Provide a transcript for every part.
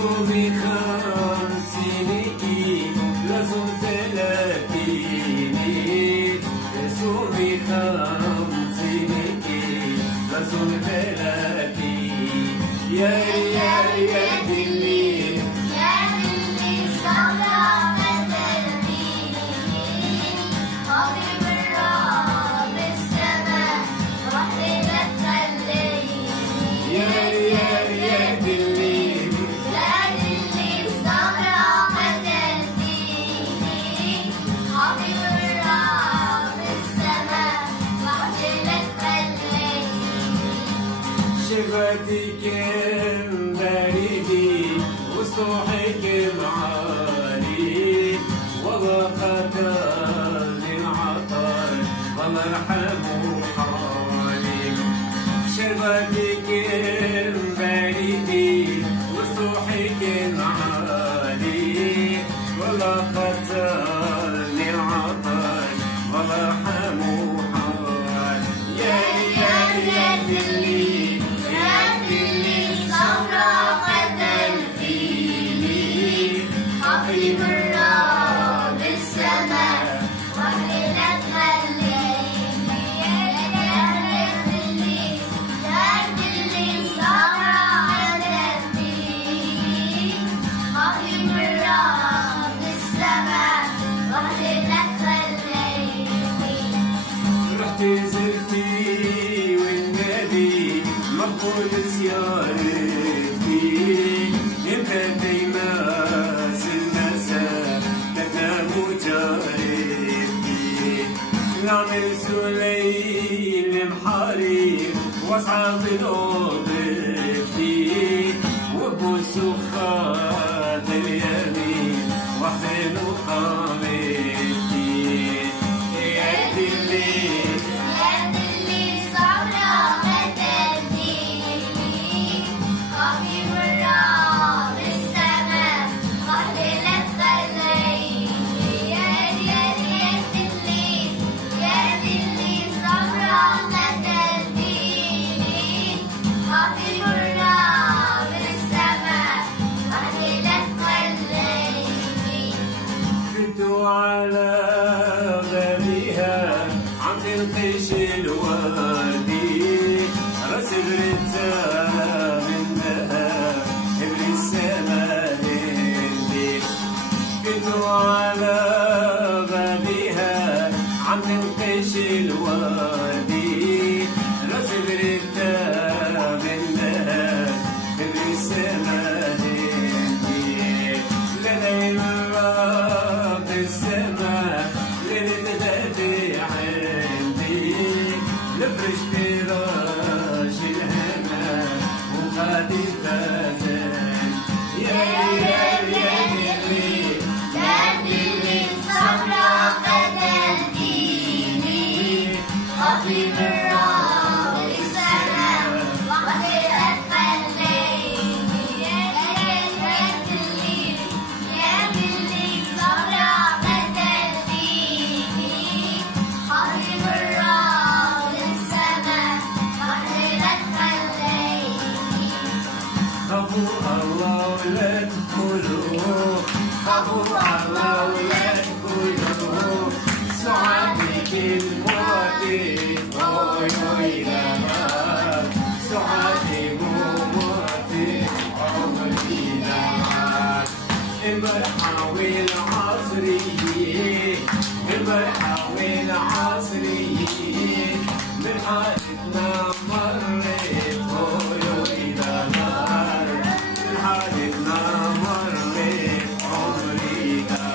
صومي 50 لازم 30 صومي 50 لازم 30 يا دلي صبرا قدرني قاضي بالرب السماء وحدي لا تخليني يا دلي صبرا قدرني قاضي بالرب السماء وحدي لا تخليني شفتك باردي وصوحك معالي والله قتلني العطر والله يرحمه حالي شفتك باردي وصوحك معالي والله قتلني العطر والله يرحمه حالي يا دلي صبرا قدرتيني حقي بالرب السماء وحدي لا تخليني يا دلي صبرا قدرتيني حقي بالرب السماء وحدي لا تخليني رحتي زرتي والنبي مقبول زيارتي انت دايما المساء تنام جارتي نعمل سليل محاريب واصعب الاوضتي وبوس خاد اليمين وحدين وحامتي يا دلي صبرا قدرتيني قاضي بالرب السماء وحدي لا تخليني يا دلي صبرا قدرتيني قاضي بالرب السماء وحدي لا تخليني فدوا على بابها عم تنقش الوادي راس برتها منها ابن السماء هندي فدوا على بابها عم تنقش الوادي راس برتها منها ابن السماء هندي لدي رب السماء للتغادي عندي نفرش فراش الهنا وغادي فازن يا دلي صبرا قدرتيني قاضي بالرب السماء وحدي لا تخليني يا دلي صبرا قدرتيني قاضي بالرب السماء وحدي لا تخليني خافوا الله ولا تدخلوا خافوا الله ولا تدخلوا سعادتك الموتي اوي لا سعادتي موتي عمري لا البرحة والعصرية البرحة والعصرية من حالتنا مريت اوي لا من حالتنا مريت عمري لا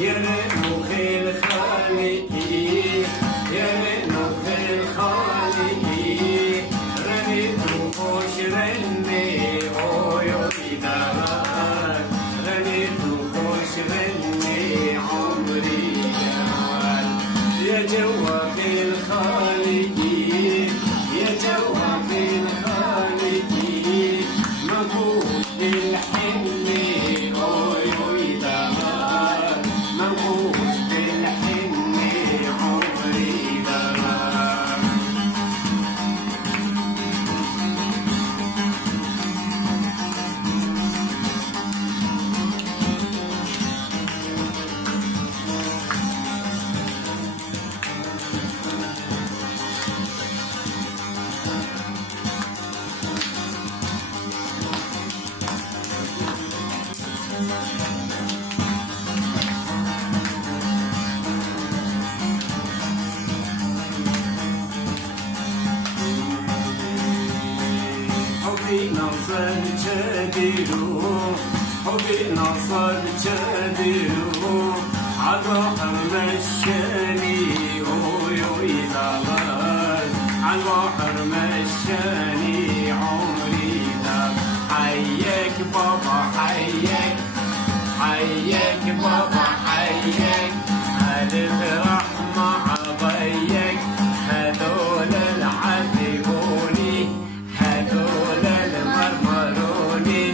يا رنوخ الخالقي يا رنوخ الخالقي رنيت وخوش رني اوي دارك رنيت وخوش رني عمري جمال يا جواك الخالقي يا جواك الخالقي ما حبي نصر جديرو حبي نصر جديرو عالبحر مشاني وي زغال عالبحر مشاني عمري ذاب حيك بابا حيك حيك بابا حيك ألف رحمة عضيك هذول العذبوني هذول المرمروني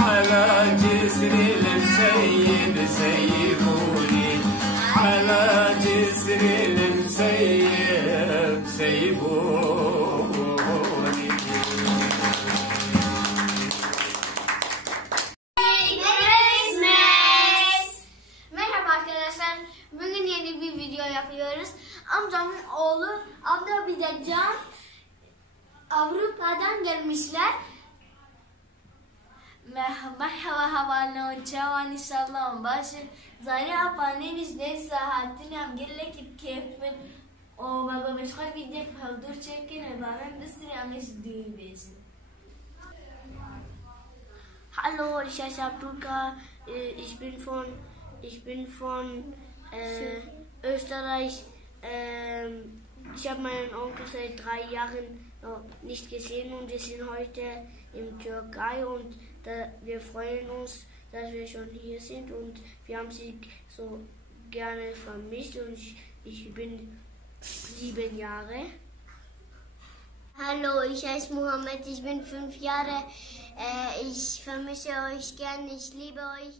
على جسر المسيب سيبوني على جسر المسيب سيبوني. Merhaba arkadaşlar. Bugün yeni bir video yapıyoruz. Amcamın oğlu, abla bir de Can Avrupa'dan gelmişler. مرحبا نوچوان inşallah başı zari apane biz ne saatini am gelek keyfin o baba meşgul bir havdur çekin ve bana bisri ameş düğmesin. Hallo, ich heiße Abdulka, ich bin von Österreich. Ich habe meinen Onkel seit 3 Jahren noch nicht gesehen und wir sind heute in Türkei und wir freuen uns, dass wir schon hier sind und wir haben sie so gerne vermisst und ich bin 7 Jahre. Hallo, ich heiße Mohammed, ich bin 5 Jahre. Ich vermisse euch gern, ich liebe euch.